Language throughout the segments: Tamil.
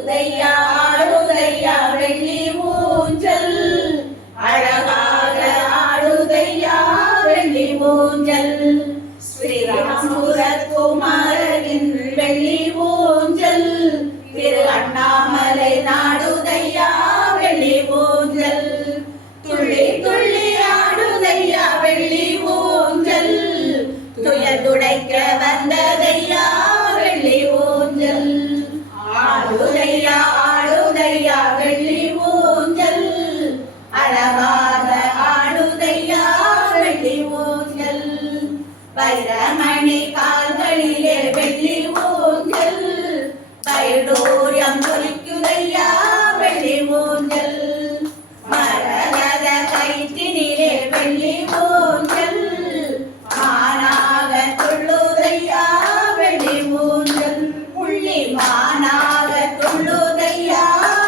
உதையா வைரமணி கால்களிலே வெள்ளி ஊஞ்சல். பைடோரியம் தொலிக்குதையா வெள்ளி ஊஞ்சல். மரகத கைத்தினிலே வெள்ளி ஊஞ்சல். மானாக துள்ளுதையா வெள்ளி ஊஞ்சல். புள்ளி மானாக துள்ளுதையா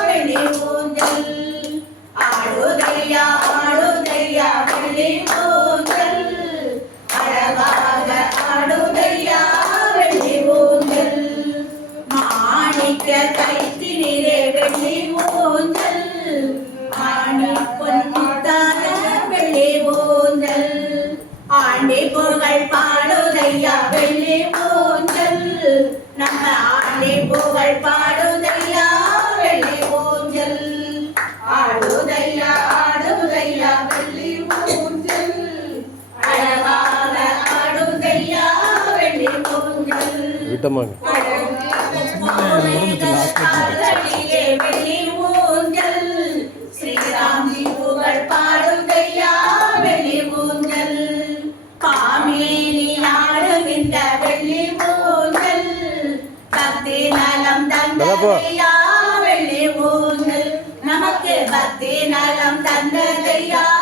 வெள்ளி ஊஞ்சல். ஆடுதையா ஆடுதையா வெள்ளி ஊஞ்சல் பாடுதையா வெள்ளி ஊஞ்சல். நம்ம ஆண்டி புகழ் பாடுதையா வெள்ளி ஊஞ்சல். ஆடுதையா ஆடுதையா வெள்ளி ஊஞ்சல். அழகாக ஆடுதையா வெள்ளி ஊஞ்சல். விட்டமாங்க நமக்கு பக்தி நலம் தந்ததையா.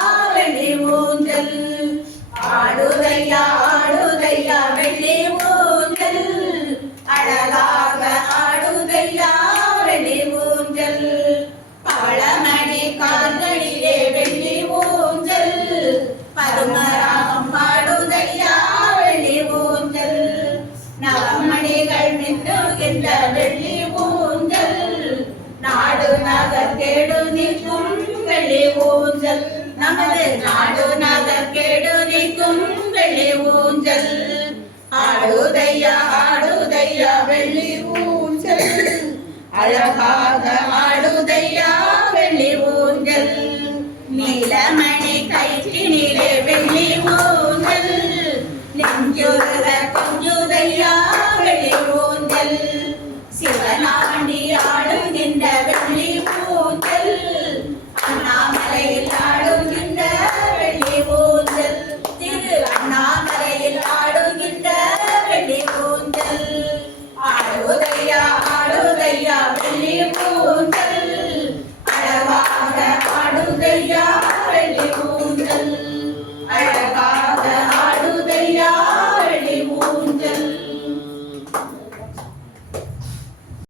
கேடு நிற்கும் வெள்ளி ஊஞ்சல். நமது நாடு நகர் கேடு நிற்கும் வெள்ளி ஊஞ்சல். ஆடுதையா ஆடுதையா வெள்ளி ஊஞ்சல். அழகாக ஆடுதையா வெள்ளி ஊஞ்சல். நீலமணி கைச்சினிலே வெள்ளி ஊ